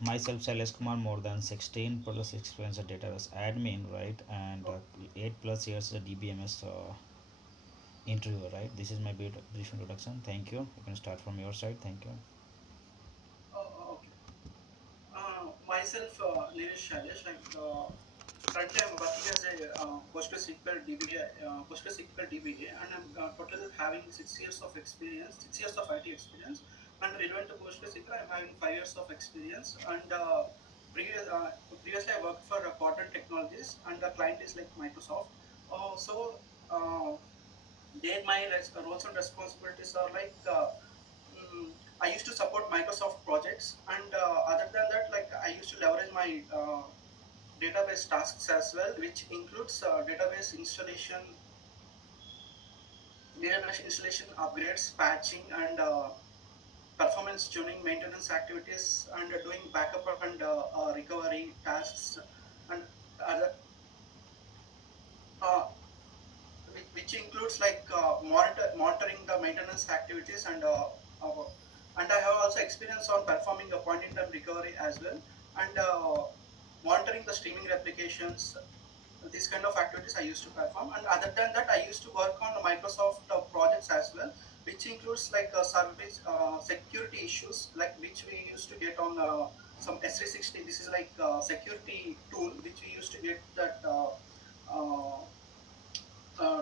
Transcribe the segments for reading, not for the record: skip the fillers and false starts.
Myself, Shailesh Kumar, more than 16 plus experience as database admin, right? And 8 plus years as a DBMS interviewer, right? This is my brief introduction. Thank you. You can start from your side. Thank you. Okay. Myself, name is Shailesh. Currently I'm working as a PostgreSQL DBA, and I'm total having 6 years of experience, 6 years of IT experience, and relevant to PostgreSQL, I'm having 5 years of experience. And previous, uh, previously I worked for Quadrant Technologies, and the client is like Microsoft. So there my roles and responsibilities are mm, I used to support Microsoft projects, and other than that, like I used to leverage my database tasks as well, which includes database installation, upgrades, patching, and performance tuning, maintenance activities, and doing backup and recovery tasks, and other uh, which includes monitoring the maintenance activities, uh, and I have also experience on performing a point in time recovery as well, and monitoring the streaming replications. These kind of activities I used to perform, and other than that I used to work on Microsoft projects as well, which includes service security issues, like which we used to get on some S360. This is like security tool which we used to get that uh,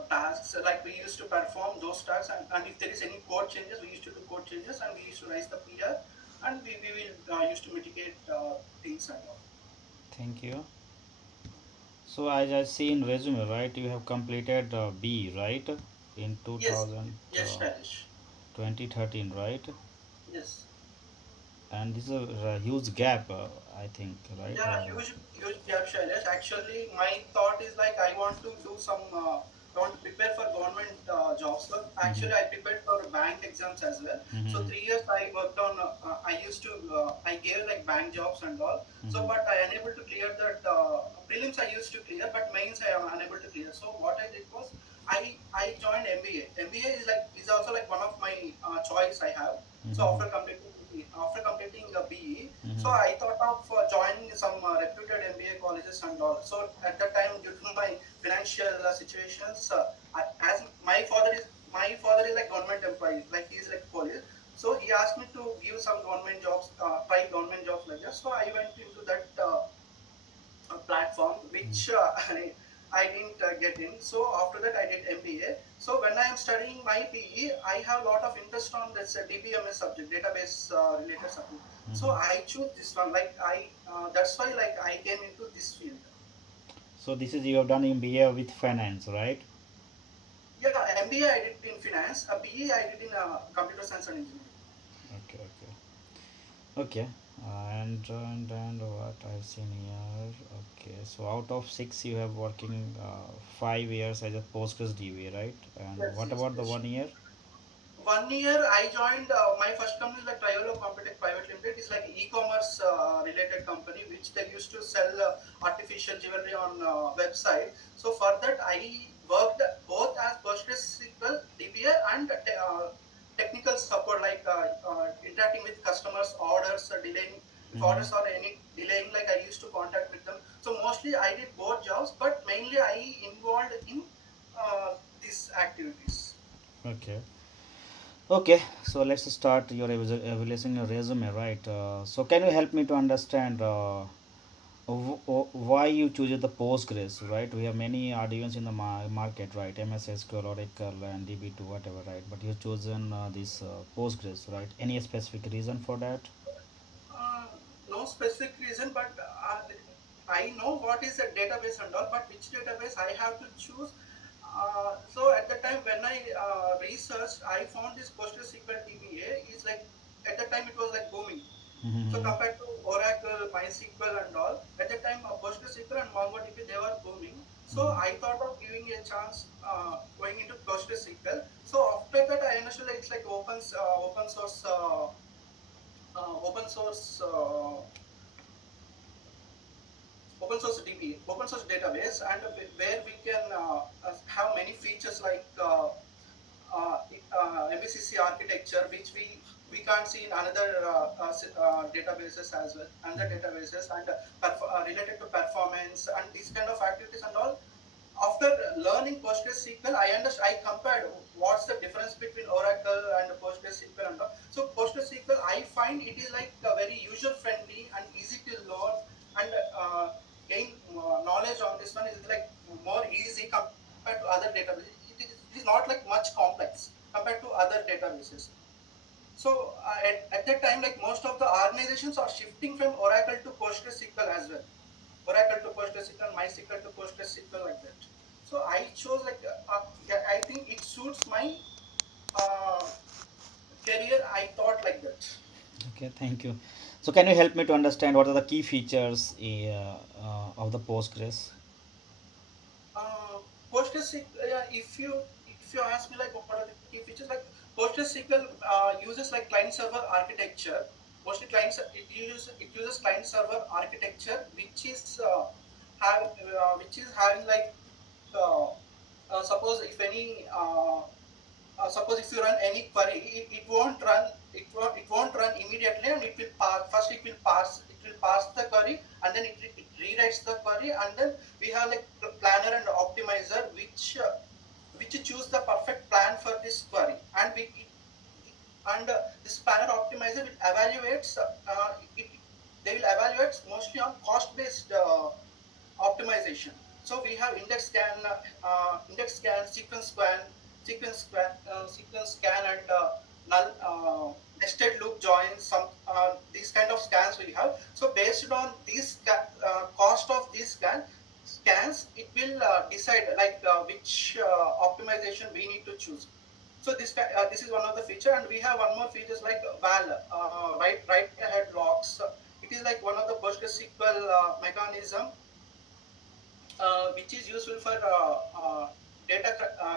tasks, like we used to perform those tasks, and if there is any code changes, we used to do code changes, and we used to raise the PR, and we will used to mitigate things and all. Thank you. So as I see in resume, right, you have completed B, right, in Yes, 2000, yes, Shailesh. 2013, right? Yes. And this is a huge gap, I think, right? Yeah, huge gap, Shailesh. Actually, my thought is like I want to do some. I want to prepare for government jobs. So Mm-hmm. actually, I prepared for bank exams as well. So Mm-hmm. 3 years I worked on. I used to. I gave like bank jobs and all. So, Mm-hmm. but I unable to clear that prelims. I used to clear, but mains I am unable to clear. So what I did was I joined MBA. MBA is also like one of my choice I have. So Mm-hmm. after completing a BE, so Mm-hmm. I thought of joining some reputed MBA colleges and all. So at that time, due to my financial situations, as my father is like government employee, like he's like police. So he asked me to give some government jobs, try government jobs like that. So I went into that platform, which I didn't get in. So after that, I did MBA. So when I am studying my PE, I have a lot of interest on this DBMS subject, database related subject. So Mm-hmm. I choose this one. That's why like I came into this field. So this is you have done MBA with finance, right? Yeah, MBA I did in finance. A BE I did in computer science and engineering. Okay, okay, okay. And what I've seen here. Okay, so out of six, you have working 5 years as a Postgres DB, right? And Yes, what yes, about the yes. 1 year? 1 year I joined my first company is like Triolo Computec Private Limited. It's like e-commerce related company which they used to sell artificial jewelry on website. So for that I worked both as PostgreSQL DBA and technical support, interacting with customers, orders, delaying. If Mm-hmm. orders are any delaying, like I used to contact with them. So mostly I did both jobs, but mainly I involved in these activities. Okay. Okay, so let's start your evaluation your resume, right? So can you help me to understand why you choose the Postgres, right? We have many RDBs in the market, right? MS SQL, Oracle, and DB2, whatever, right? But you've chosen this Postgres, right? Any specific reason for that? Uh, no specific reason, but I know what is a database and all, but which database I have to choose. So at the time when I researched, I found this PostgreSQL DBA is like, at the time it was like booming. So Mm-hmm. compared to Oracle, MySQL and all, at the time PostgreSQL and MongoDB they were booming. So Mm-hmm. I thought of giving a chance going into PostgreSQL. So after that I understood it's like open source open source DB, open source database, and where we can have many features like MVCC architecture, we can't see in another databases as well, another databases, and related to performance and these kind of activities and all. After learning PostgreSQL, I compared what's the difference between Oracle and PostgreSQL and all. So PostgreSQL, I find it is like very user friendly and easy to learn, and gain knowledge on this one is like more easy compared to other databases. It is not like much complex compared to other databases. So at that time, like most of the organizations are shifting from Oracle to PostgreSQL as well. Oracle to PostgreSQL, MySQL to PostgreSQL, like that. So I chose like yeah, I think it suits my uh, career. I thought like that. Okay, thank you. So can you help me to understand what are the key features of the Postgres? Uh, PostgreSQL, yeah, if you ask me like what are the key features, like PostgreSQL uses like client server architecture. Mostly clients it uses client server architecture, which is having like suppose if any suppose if you run any query, it won't run immediately, and it will first it will parse the query, and then it rewrites the query, and then we have like planner and optimizer which choose the perfect plan for this query, and and this planner optimizer will evaluates they will evaluate mostly on cost based optimization. So we have index scan, sequence scan, and null nested loop joins. Some these kind of scans we have. So based on cost of these scans, it will decide like which optimization we need to choose. So this is one of the feature, and we have one more features like val right ahead logs. It is like one of the PostgreSQL mechanism which is useful for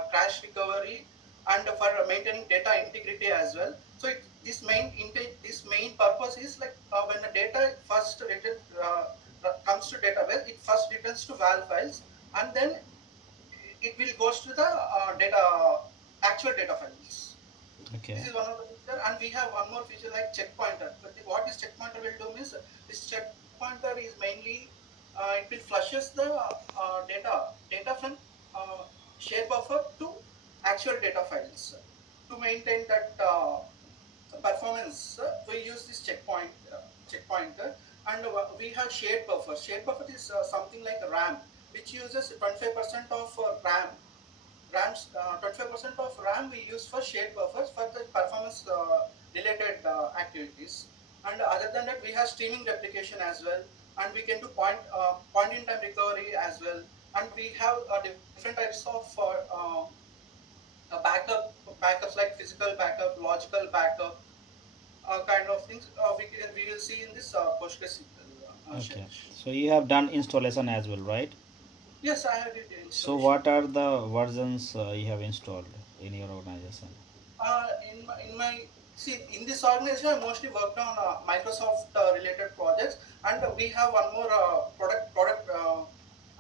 crash recovery and for maintaining data integrity as well. So this main purpose is like when the data comes to database, it first returns to val files, and then it will goes to the actual data files. Okay. This is one of the feature, and we have one more feature like check pointer. But what this check pointer will do means this check pointer is mainly it will flushes the data from uh, share buffer to actual data files. To maintain that performance, we use this check pointer, and we have shared buffer. Shared buffer is something like RAM, which uses 25% of RAM's 25% of RAM we use for shared buffers for the performance related activities. And other than that, we have streaming replication as well, and we can do point in time recovery as well. And we have different types of backups like physical backup, logical backup, kind of things. We will see in this PostgreSQL, Okay. Shailesh. So you have done installation as well, right? Yes, I have did the So installation. what are the versions you have installed in your organization? In my see in this organization, I mostly worked on Microsoft related projects, and we have one more product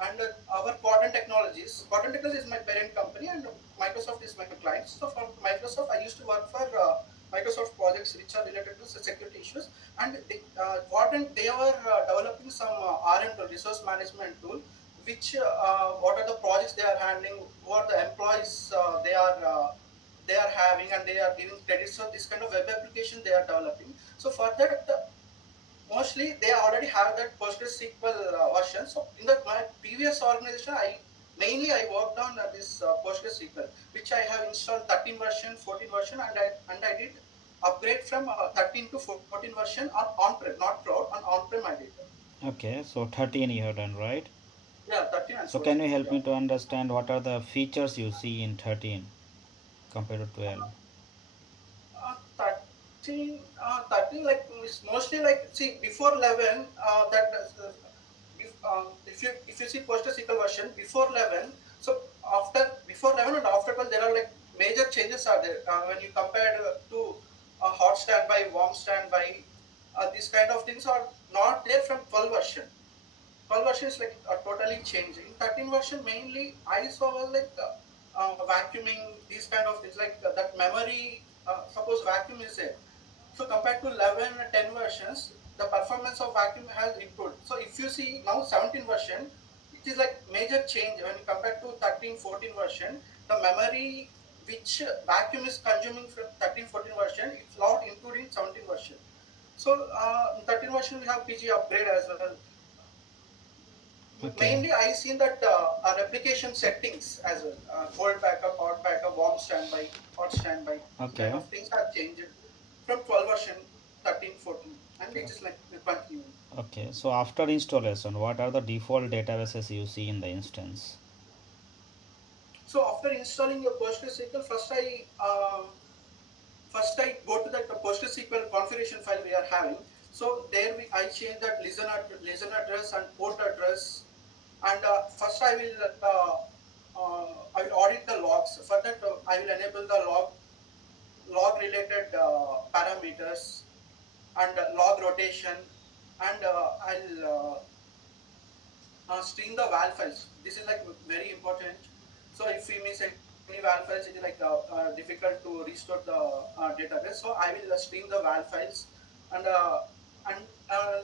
and our Quadrant Technologies. Quadrant Technologies is my parent company, and Microsoft is my client. So for Microsoft, I used to work for Microsoft projects which are related to security issues, and Quadrant they were developing some RM tool, resource management tool, which what are the projects they are handling, who are the employees they are having, and they are giving credit. So this kind of web application they are developing. So for that, mostly they already have that PostgreSQL version. So in my previous organization, I worked on this PostgreSQL, which I have installed 13 version, 14 version, and I did upgrade from 13 to 14 version on prem, not cloud, on prem I did. Okay, so 13 you have done, right? Yeah, 13 and So 14. can you help Yeah. me to understand what are the features you see in 13 compared to 12? 13 like it's mostly like see before 11 if you see PostgreSQL version before 11. So after before 11 and after 12 there are like major changes are there when you compare to hot standby, warm standby. These kind of things are not there from 12 version. 12 version is like totally changing. 13 version mainly I saw was like vacuuming, these kind of things like that memory. Suppose vacuum is there. So compared to 11 and 10 versions, the performance of vacuum has improved. So if you see now 17 version, it is like major change when compared to 13, 14 version. The memory which vacuum is consuming from 13, 14 version, it's lot improved in 17 version. So in 13 version we have PG upgrade as well. Okay. Mainly I seen that replication settings as well, cold backup, hot backup, warm standby, hot standby, this kind Okay. of things are changed from 12 version 13, 14, and Okay. it is like continuing. Okay. So after installation, what are the default databases you see in the instance? So after installing your PostgreSQL, first I go to that PostgreSQL configuration file we are having. So there I change that listen address and port address, and first I will audit the logs. For that I will enable the log related parameters and log rotation, and I'll stream the val files. This is like very important. So if we miss any val files, it is like difficult to restore the database. So I will stream the val files, and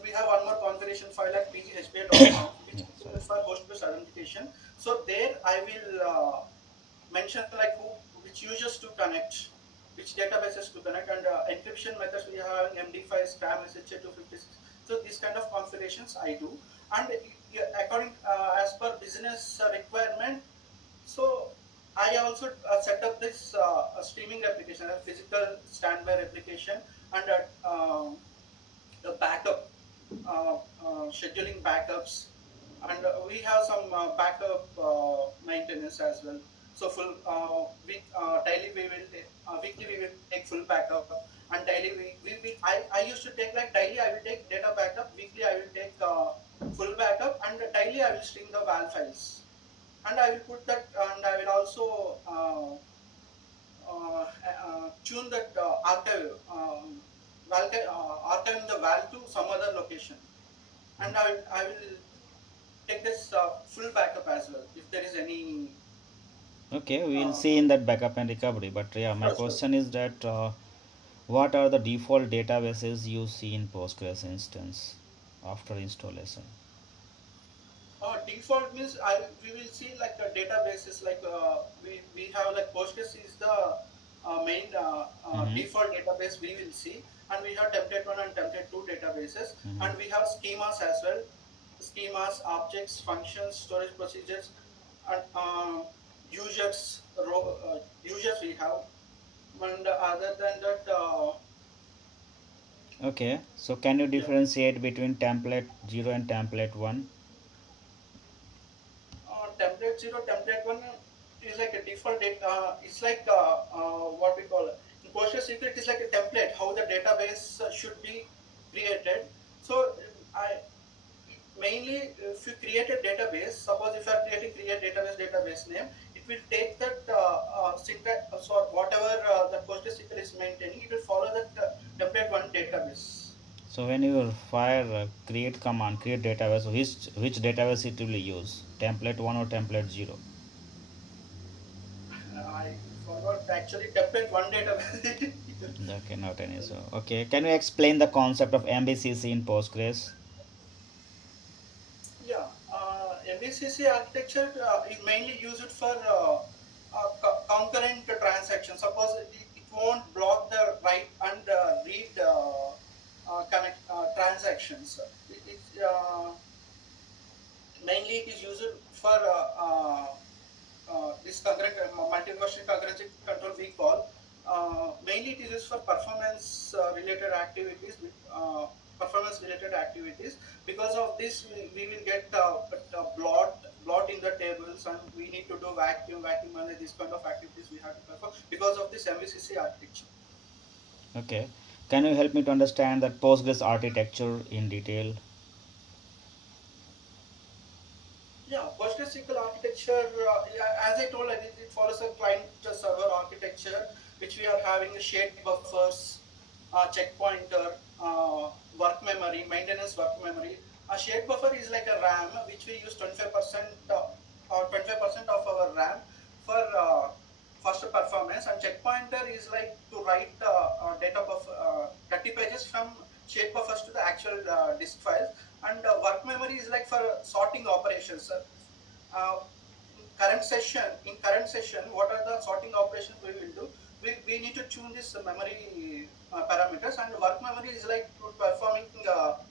we have one more configuration file like pghpa.conf, which Yeah. is Sorry. used for host-based authentication. So there I will mention like which users to connect, which databases to connect, and encryption methods we have MD5, SCAM, SHA-256. So these kind of configurations I do, and according as per business requirement. So I also set up this streaming application, a physical standby application, and the backup, scheduling backups, and we have some backup maintenance as well. So daily we will weekly we will take full backup, and daily I used to take like daily I will take data backup, weekly I will take full backup, and daily I will stream the val files, and I will put that, and I will also tune that archive the val to some other location, and I will take this full backup as well if there is any. Okay, we'll see Uh, in that backup and recovery. But yeah, my sure, sure. question is that what are the default databases you see in Postgres instance after installation? Default means we will see like databases like we have like Postgres is the main Mm-hmm. default database we will see, and we have template one and template two databases, Mm-hmm. and we have schemas as well, schemas, objects, functions, storage procedures, and users we have, and other than that. Okay, so can you Yeah. differentiate between template 0 and template 1? Template zero, template one is like a default data. It's like what we call in PostgreSQL. It is like a template how the database should be created. So I mainly if you create a database, suppose if you are create database name, it will take that syntax. So whatever the PostgreSQL is maintaining, it will follow that template one database. So when you fire create command, create database, which database it will use? Template 1 or template 0? I forgot actually template one database. Okay, not any. So okay, can you explain the concept of MBCC in Postgres? Yeah, MVCC architecture is mainly used for concurrent transactions. Suppose it won't block the write and read connect transactions. Mainly it is used for this concurrent multi-version concurrency control we call. Mainly it is used for related activities. Performance related activities. Because of this, we will get blot in the tables, and we need to do vacuum manage these kind of activities we have to perform because of this MVCC architecture. Okay, can you help me to understand that Postgres architecture in detail? Yeah, PostgreSQL architecture, yeah, as I told, like, it follows a client server architecture, which we are having a shared buffers, checkpointer, work memory, maintenance work memory. A shared buffer is like a RAM, which we use 25% or 25% of our RAM for faster performance. And check pointer is like to write data buffer 30 pages from shape buffers to the actual disk files. And work memory is like for sorting operations. Uh, in current session, what are the sorting operations we will do? We need to tune this memory parameters. And work memory is like to performing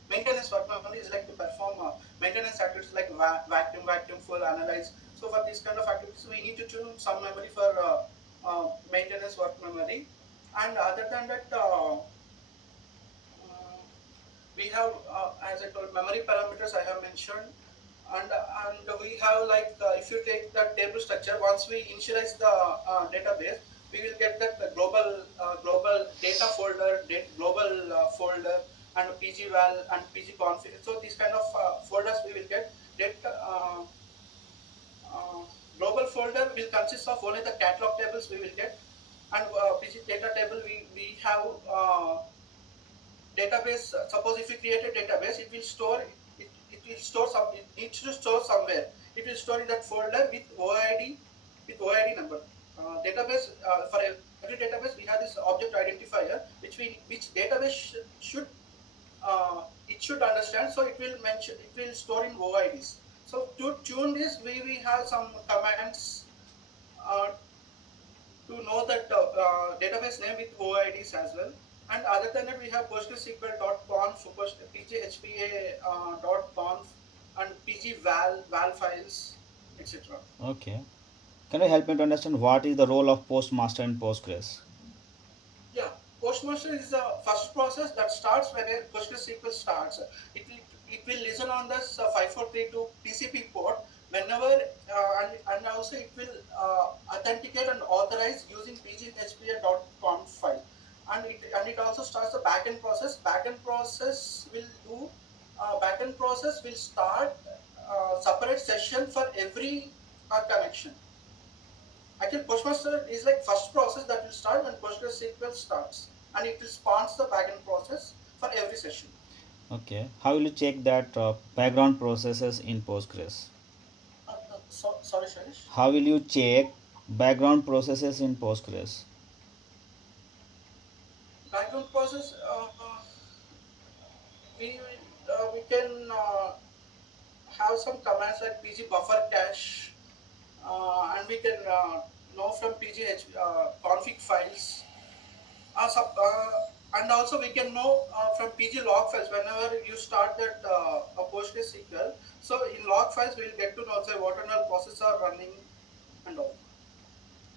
maintenance. Work memory is like to perform maintenance activities like vacuum full analyze. So for these kind of activities we need to tune some memory for maintenance work memory. And other than that, uh, we have, as I told, memory parameters I have mentioned. And we have like, if you take the table structure, once we initialize the database, we will get that the global data folder, global folder, and pgval and pgconfig. So these kind of folders we will get. Data uh, global folder will consist of only the catalog tables we will get. And pg data table, we have database. Suppose if you create a database, it will store it will store some, it needs to store somewhere. It will store in that folder with oid, number. Database, for every database we have this object identifier, which database should it should understand. So it will mention, it will store in oids. So to tune this, we have some commands uh, to know that database name with OIDs as well. And other than that, we have PostgreSQL.conf, PGHPA.conf, and PGval files, etc. Okay. Can you help me to understand what is the role of postmaster in Postgres? Yeah, Postmaster is the first process that starts when a PostgreSQL starts. It will listen on this 5432 TCP port whenever, and also it will authenticate and authorize using pghpa.conf file. And it also starts the backend process. Backend process will start separate session for every connection. Actually, Postmaster is like first process that will start when PostgreSQL starts, and it will spawns the backend process for every session. Okay. How will you check that background processes in Postgres? Sorry, Shailesh. How will you check background processes in Postgres? Background process, we can have some commands like pg buffer cache, and we can know from pgh config files. And also we can know from PG log files whenever you start that a PostgreSQL. So in log files we'll get to know, say, what and all processes are running and all.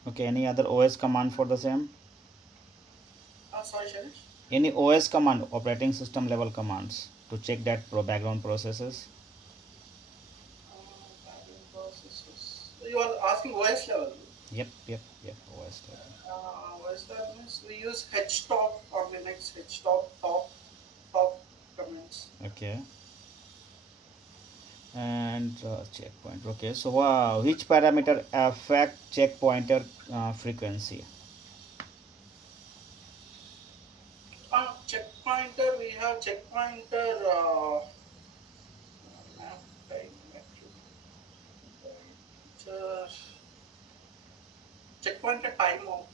Okay. Any other OS command for the same? Sorry, Shailesh. Any OS command, operating system level commands to check that background processes? Backend processes. You are asking OS level. Yep, yep, yep. OS level. OS level means we use htop on Linux, htop top commands. Okay. And checkpoint. Okay. So which parameter affect check pointer frequency? Check pointer, we have check pointer map time metric pointer, check pointer timeout.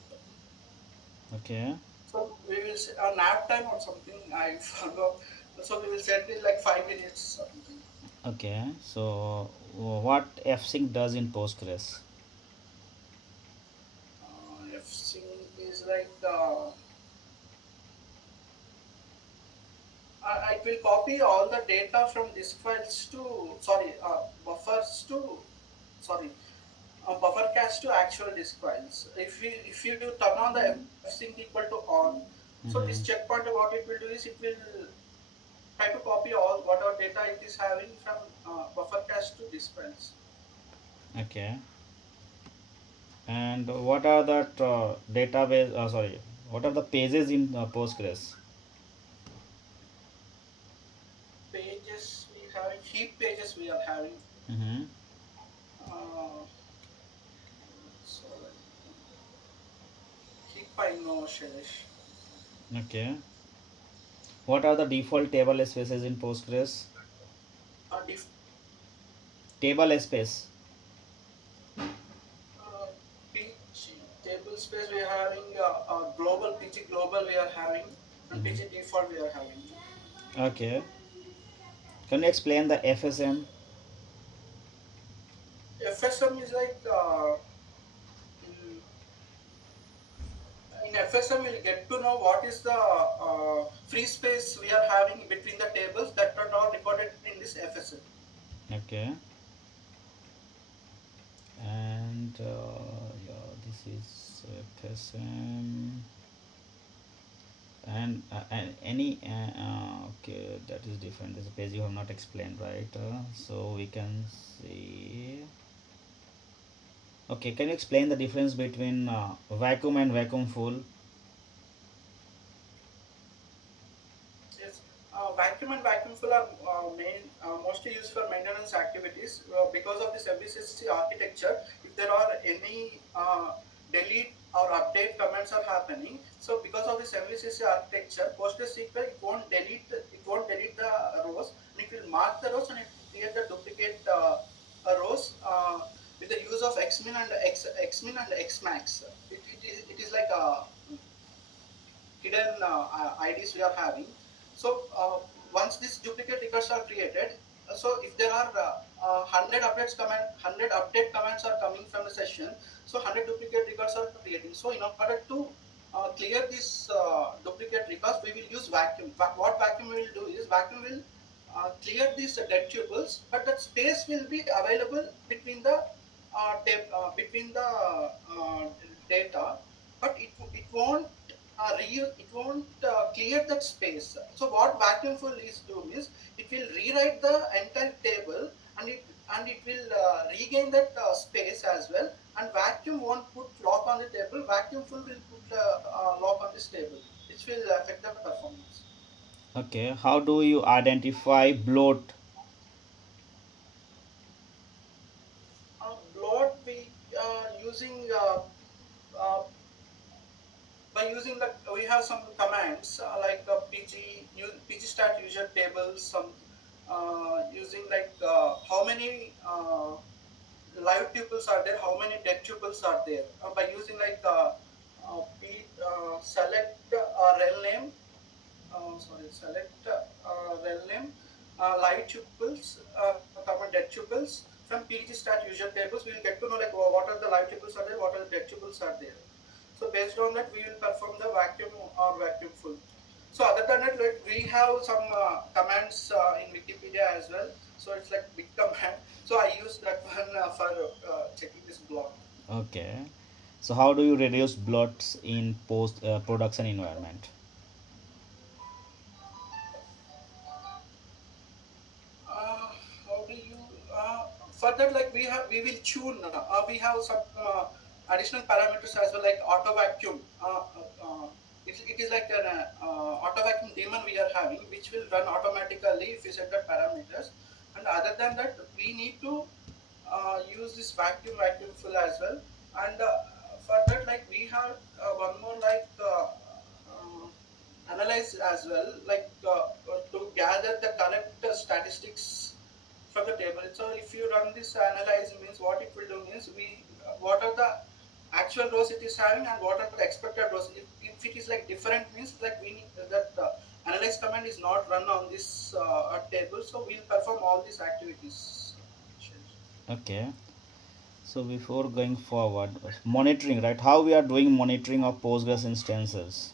Okay. So we will say a nap time or something. I forgot. So we will set it like 5 minutes or something. Okay. So what fsync does in Postgres? Fsync is like it will copy all the data from disk files to, sorry, buffers to, sorry, buffer cache to actual disk files. If you turn on the fsync equal to on, so this Mm-hmm. checkpoint, what it will do is it will try to copy all whatever data it is having from buffer cache to disk files. Okay. And what are the database? Sorry. What are the pages in Postgres? Pages we having, heap pages we are having. Mm-hmm. Uh, so like, heap I know, Shailesh. Okay. What are the default table spaces in Postgres? Def, Table space. page table table space we are having global PG global we are having, and PG Hmm. default we are having. Okay. Can you explain the FSM? FSM is like in, in FSM we'll get to know what is the free space we are having between the tables that are all recorded in this FSM. Okay. And yeah, this is FSM. And any okay, that is different. This page you have not explained, right? So we can see. Okay, can you explain the difference between vacuum and vacuum full? Yes, vacuum and vacuum fill are mostly used for maintenance activities because of this MVCC architecture. If there are any delete or update commands are happening, so because of this MVCC architecture, PostgreSQL it won't delete the rows, and it will mark the rows and it will create the duplicate rows with the use of xmin and xmax. It is like a hidden IDs we are having. So once these duplicate records are created, so if there are 100 update commands are coming from the session, so 100 duplicate records are creating. So in order to clear these duplicate records, we will use vacuum. What vacuum will do is vacuum will clear these dead tuples, but that space will be available between the between the data, but it won't it won't clear that space. So what vacuum fill is doing is it will rewrite the entire table, and it will regain that space as well. And vacuum won't put lock on the table. Vacuum fill will put lock on this table, which will affect the performance. Okay, how do you identify bloat? Bloat we using uh, by using the we have some commands like pg start user tables, some using like how many live tuples are there, how many dead tuples are there, by using like select rel name, sorry, select rel name, live tuples, common dead tuples. From PG start user tables, we will get to know like what are the live tuples are there, what are the dead tuples are there. So based on that, we will perform the vacuum or vacuum full. So other than that, like we have some commands in Wikipedia as well. So it's like big command. So I use that one for checking this block. Okay, so how do you reduce bloats in post production environment? How do you further like we will tune. We have some additional parameters as well, like auto vacuum. It is like an auto vacuum daemon we are having, which will run automatically if we set the parameters. And other than that, we need to use this vacuum fill as well. And for that, like we have one more like analyze as well, like to gather the correct statistics from the table. So if you run this analyze means what it will do means we what are the actual rows it is having and what are the expected rows. If it is like different means like we need that analyze command is not run on this table, so we'll perform all these activities. Okay, so before going forward, monitoring, right? How we are doing monitoring of Postgres instances?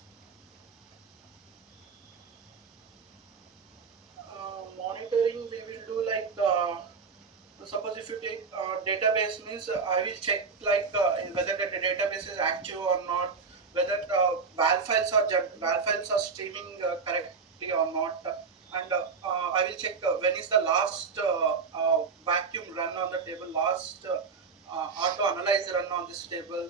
Monitoring we will do like suppose if you take database means I will check like whether the database is active or not, whether the val files are streaming correctly or not, and I will check when is the last vacuum run on the table, last auto analyze run on this table,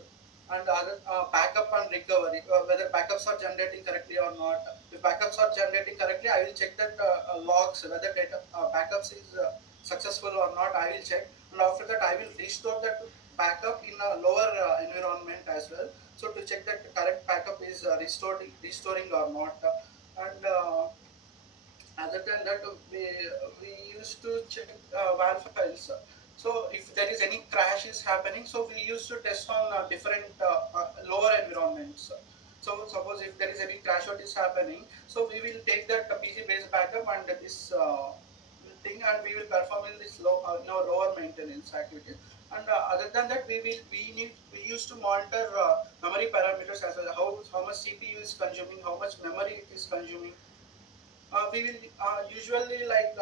and other backup and recovery, whether backups are generating correctly or not. If backups are generating correctly, I will check that logs whether data backups is successful or not. I will check, and after that I will restore that backup in a lower environment as well. So to check that the correct backup is restoring or not. And other than that, we used to check val files. So if there is any crash is happening, so we used to test on different lower environments. So suppose if there is any crash what is happening, so we will take that PG based backup and this thing, and we will perform in this lower maintenance activities. And other than that, we used to monitor memory parameters as well. How much CPU is consuming, how much memory it is consuming. We will usually like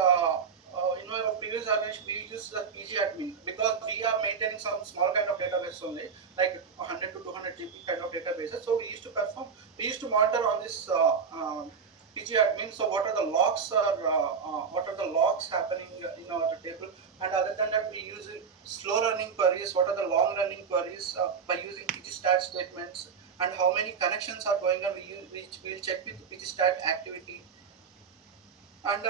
in our previous organization we use the PG admin because we are maintaining some small kind of database only, like 100 to 200 GB kind of databases. So we used to monitor on this PG admin. So what are the logs happening in our table, and other than that we use slow running queries. What are the long running queries by using PG stat statements, and how many connections are going on. We will check with PG stat activity. And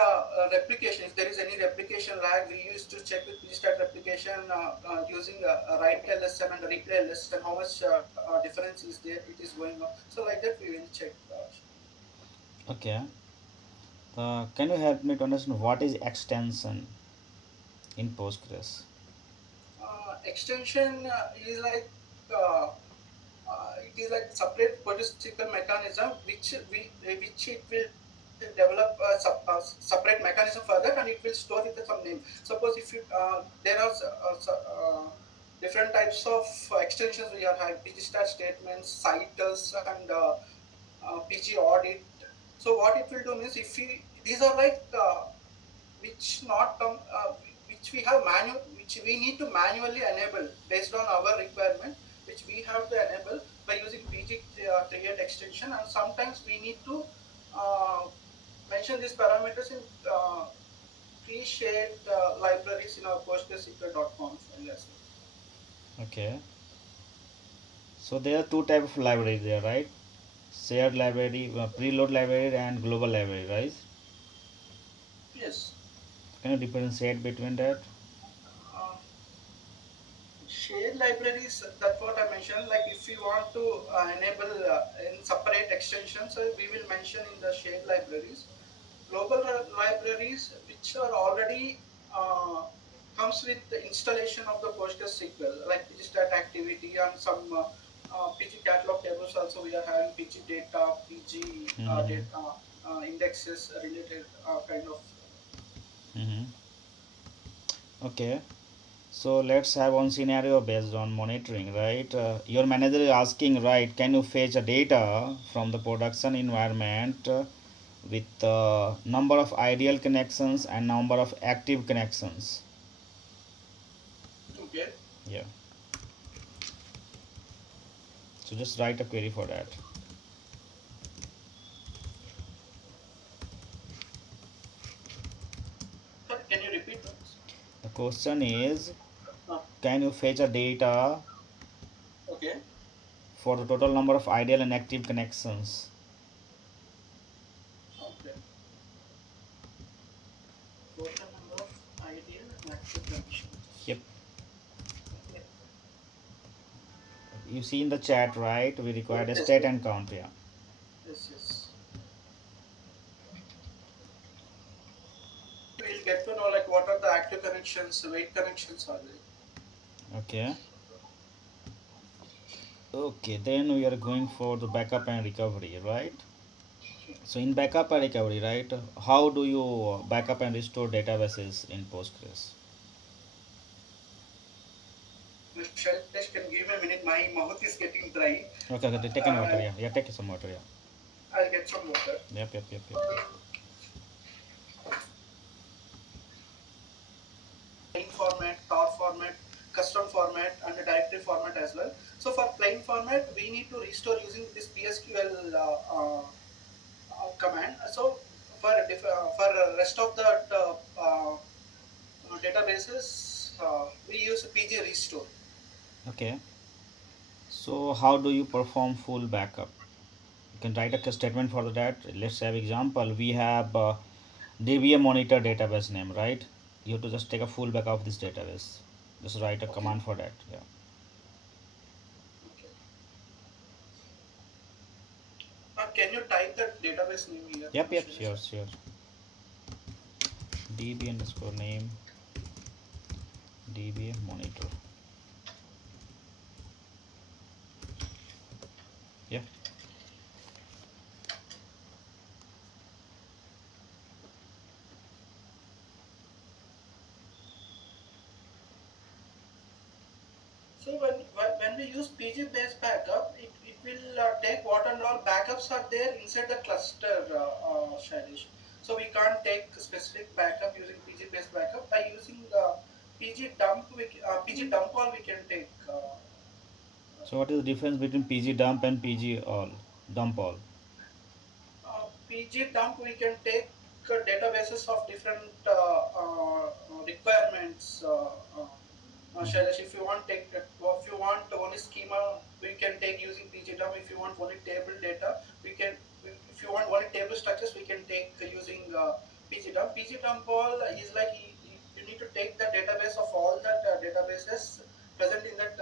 replication, if there is any replication lag, we used to check with pstat replication using a write LSM and a replay LSM, how much difference is there, it is going on. So like that we will check. Okay. Can you help me to understand what is extension in Postgres? Extension is like it is like separate PostgreSQL mechanism which it will develop separate mechanism for that, and it will store with some name. Suppose if you there are different types of extensions we are having: pgstat statements, citers, and pg audit. So what it will do means, if we these are like which not come which we have manual, which we need to manually enable based on our requirement, which we have to enable by using pg create extension. And sometimes we need to uh, mention these parameters in pre-shared libraries in our PostgreSQL.conf file as well. Okay. So there are two type of libraries there, right? Shared library, preload library, and global library, right? Yes. Can you differentiate between that? uh, Shared libraries, that's what I mentioned. Like if we want to enable in separate extensions, we will mention in the shared libraries. Global libraries which are already comes with the installation of the PostgreSQL, like pgstat activity and some PG catalog tables. Also, we are having PG data, PG Mm-hmm. data indexes related kind of. Mm-hmm. Okay. So let's have one scenario based on monitoring, right? Your manager is asking, right? Can you fetch a data from the production environment with number of ideal connections and number of active connections? Okay. Yeah. So just write a query for that. Sorry, can you repeat once? The question is, Uh, can you fetch a data okay. for the total number of ideal and active connections? Okay. Total number of ideal and active connections. Yep. Okay. You see in the chat, right? We required a Yes. state Yes. and count. Yeah. Yes. Yes. We'll get to know like what are the active connections, wait connections are there. Okay. Okay. Then we are going for the backup and recovery, right? So in backup and recovery, right? How do you backup and restore databases in Postgres? Shailesh, can give me a minute. My mouth is getting dry. Okay. Okay. Take an water. I'll, Yeah. Yeah. Take some water. Yeah. I'll get some water. Yep. Yep. Yep. Yep. Plain format, tar format, custom format, and a directory format as well. So for plain format, we need to restore using this PSQL command. So for rest of the databases, we use PG restore. Okay. So how do you perform full backup? You can write a statement for that. Let's have example. We have DBA monitor database name, right? You have to just take a full backup of this database. Just write a Okay. command for that. Yeah. Okay. Can you type that database name here, Yep. Yep. Shailesh? Sure. Sure. DB underscore name DB monitor. Yeah. So when we use PG based backup, it will take what and all backups are there inside the cluster, Shailesh. So we can't take specific backup using PG based backup. By using PG dump, PG dump all we can take. So what is the difference between PG dump and PG all? Dump all. PG dump we can take databases of different requirements. Shailesh, if you want take if you want only schema, we can take using PG dump. If you want only table data, we can. If you want only table structures, we can take using PG dump. PG dump all is like you need to take the database of all that databases present in that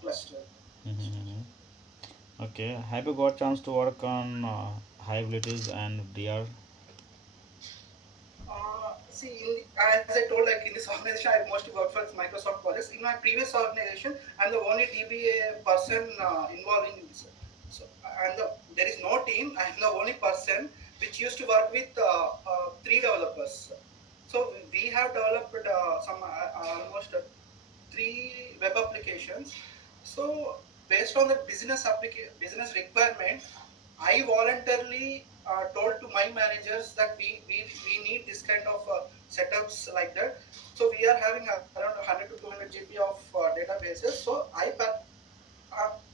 cluster. Mm-hmm. Okay. Have you got chance to work on high abilities and DR? See, as I told, like in this organization, I mostly work for Microsoft projects. In my previous organization, I'm the only DBA person involved in this. So, there is no team. I'm the only person which used to work with three developers. So we have developed some almost three web applications. So based on the business requirement, I voluntarily told to my managers that we need this kind of setups like that. So we are having around 100 to 200 GB of databases.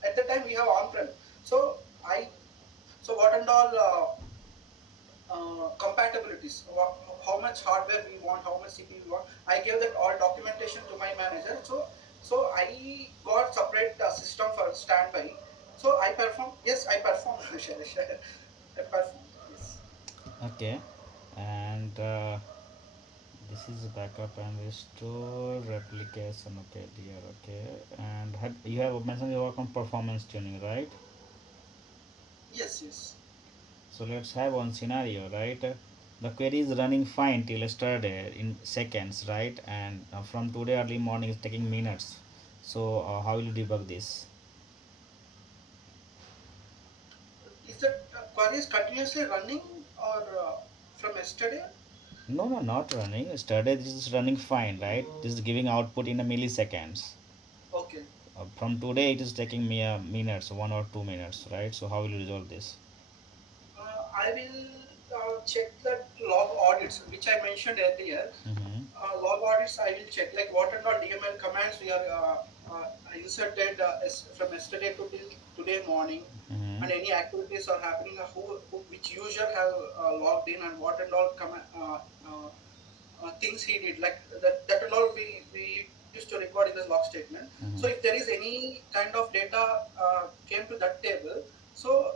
At the time we have on-prem. So I what and all compatibilities, how much hardware we want, how much CPU we want. I gave that all documentation to my manager. So I got separate system for standby. So I perform. Yes, I perform. Shailesh. I perform. Yes. Okay. And this is backup and restore replication. Okay, dear. Okay. And you have mentioned you work on performance tuning, right? Yes. Yes. So let's have one scenario, right? The query is running fine till yesterday in seconds, right? And from today early morning it's taking minutes. So how will you debug this? Is that query is continuously running or from yesterday? No, no, not running. Yesterday this is running fine, right? This is giving output in a milliseconds. Okay. From today it is taking me minutes, 1 or 2 minutes, right? So how will you resolve this? I will check that log audits, which I mentioned earlier. Mm-hmm. Log audits, I will check like what and all DML commands we are inserted from yesterday to till today morning, Mm-hmm. and any activities are happening, which user have logged in, and what and all things he did, like that and all we used to record in the log statement. So if Mm-hmm. there is any kind of data came to that table, so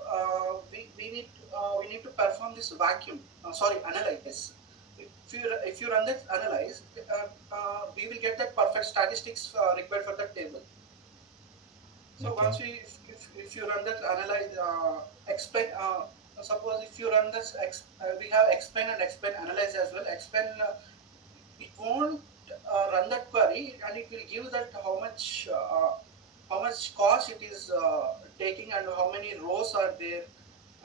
we need to perform this vacuum. Sorry, analyze. If you run that analyze, we will get that perfect statistics required for that table. So Okay. once if you run that analyze explain, suppose if you run this we have explain and explain analyze as well. Explain it won't run that query, and it will give that how much cost it is taking and how many rows are there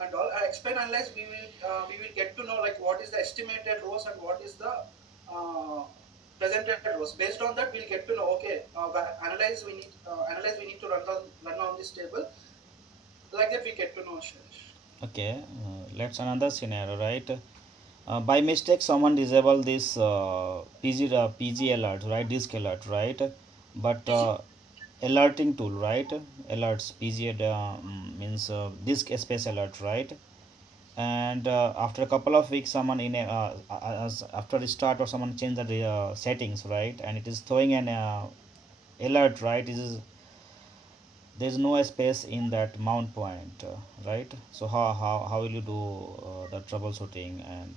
and all. Explain analyze, we will get to know like what is the estimated rows and what is the uh, presented rows. Based on that, we'll get to know, okay, analyze we need to run on this table. Like that we get to know, Shailesh. Okay. Let's another scenario, right? By mistake someone disable this PG alert, right? Disk alert, right? But PG. alerting tool, right? Alerts PG means disk space alert, right? And after a couple of weeks someone after the start or someone change the settings, right? And it is throwing an alert, right? It is there's no space in that mount point, right? So how will you do the troubleshooting, and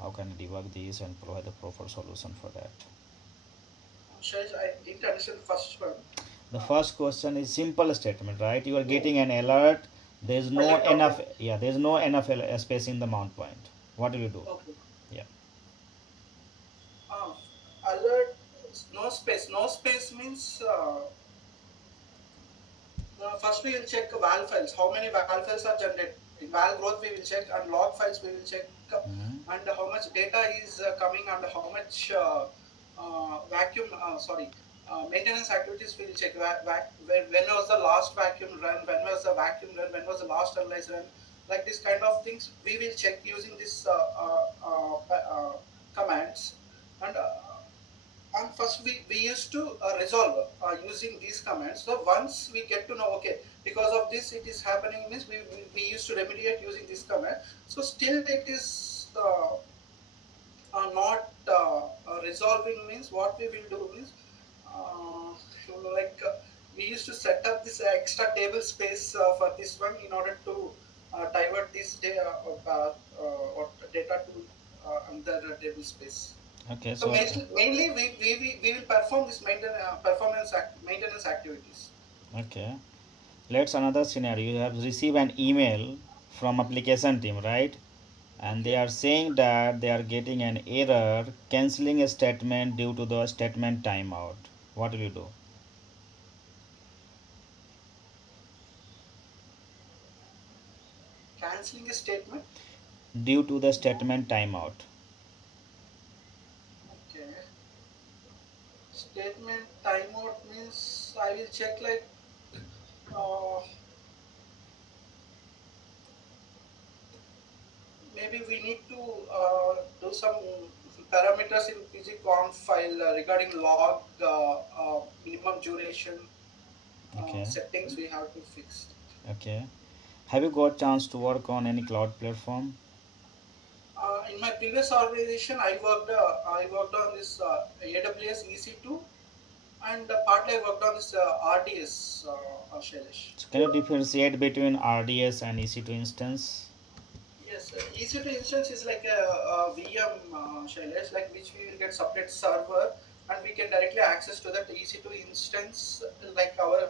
how can you debug this and provide the proper solution for that? Shailesh, I didn't understand the first one. The uh, first question is simple statement, right? You are getting an alert, there's no Alert, okay. enough, yeah, there's no enough space in the mount point. What will you do? Okay. Yeah. uh, Alert. No space means first we will check val files. How many val files are generating? Val growth we will check, and log files we will check, Mm-hmm. and how much data is coming, and how much vacuum. Sorry. Maintenance activities we will check. When was the last vacuum run? When was the vacuum run? When was the last analyze run? Like this kind of things we will check using this commands. And first we used to resolve using these commands. So once we get to know, okay, because of this it is happening means we used to remediate using this command. So still it is not resolving means what we will do is uh, like we used to set up this extra table space for this one in order to divert this or data to another table space. Okay, So so mainly we will perform this maintenance activities. okay, let's another scenario. You have received an email from application team, right? And they Okay. are saying that they are getting an error canceling a statement due to the statement timeout. What will you do? Canceling a statement. Due to the statement timeout. Okay. Statement timeout means I will check like uh, maybe we need to do some parameters in pgconf file regarding log minimum duration Okay, settings we have to fix. okay. Have you got chance to work on any cloud platform? In my previous organization, I worked on this AWS EC2, and partly I worked on this RDS, Shailesh. So can you differentiate between RDS and EC2 instance? Yes, EC2 instance is like a VM, Shailesh, like which we will get separate server, and we can directly access to that EC2 instance like our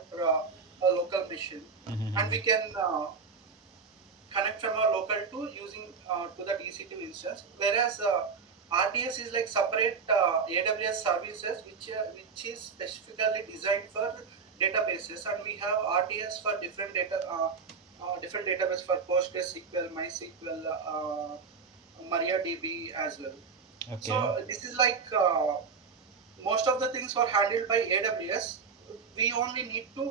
local machine, and Mm-hmm. we can connect from our local to using to the EC2 instance. Whereas RDS is like separate AWS services which is specifically designed for databases, and we have RDS for different database for PostgreSQL, MySQL, MariaDB as well. So Okay, this is like most of the things were handled by AWS. We only need to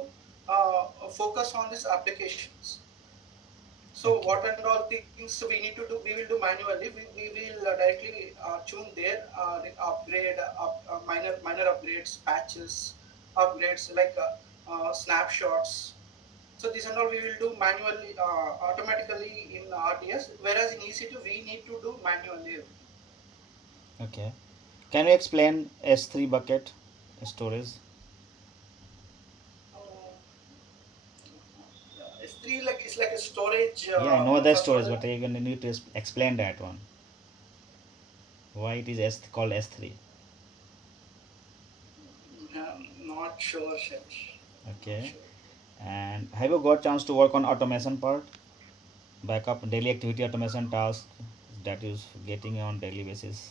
focus on these applications. So okay, what and all things we need to do, we will do manually. We will directly tune there, upgrade, minor upgrades, patches, upgrades like snapshots. So this and all we will do manually, automatically in RDS. Whereas in EC2 we need to do manually everything. okay. Can you explain S3 bucket storage? Uh, yeah, S3 like it's like a storage Yeah, I know the for storage, storage. but you need to explain that one. Why it is S called S3? Not sure, Shailesh. Not Okay. sure. And have you got chance to work on automation part? Backup daily activity automation task that is getting on daily basis.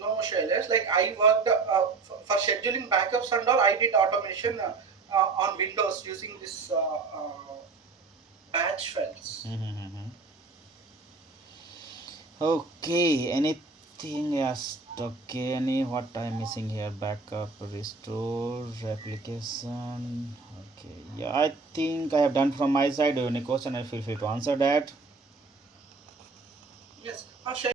No, Shailesh. Like I worked for scheduling backups and all. I did automation on Windows using this batch files. Mm-hmm. Okay, anything else? Okay, any what I'm missing here? Backup, restore, replication. Okay, yeah, I think I have done from my side. Do you have any question? I feel free to answer that. Yes.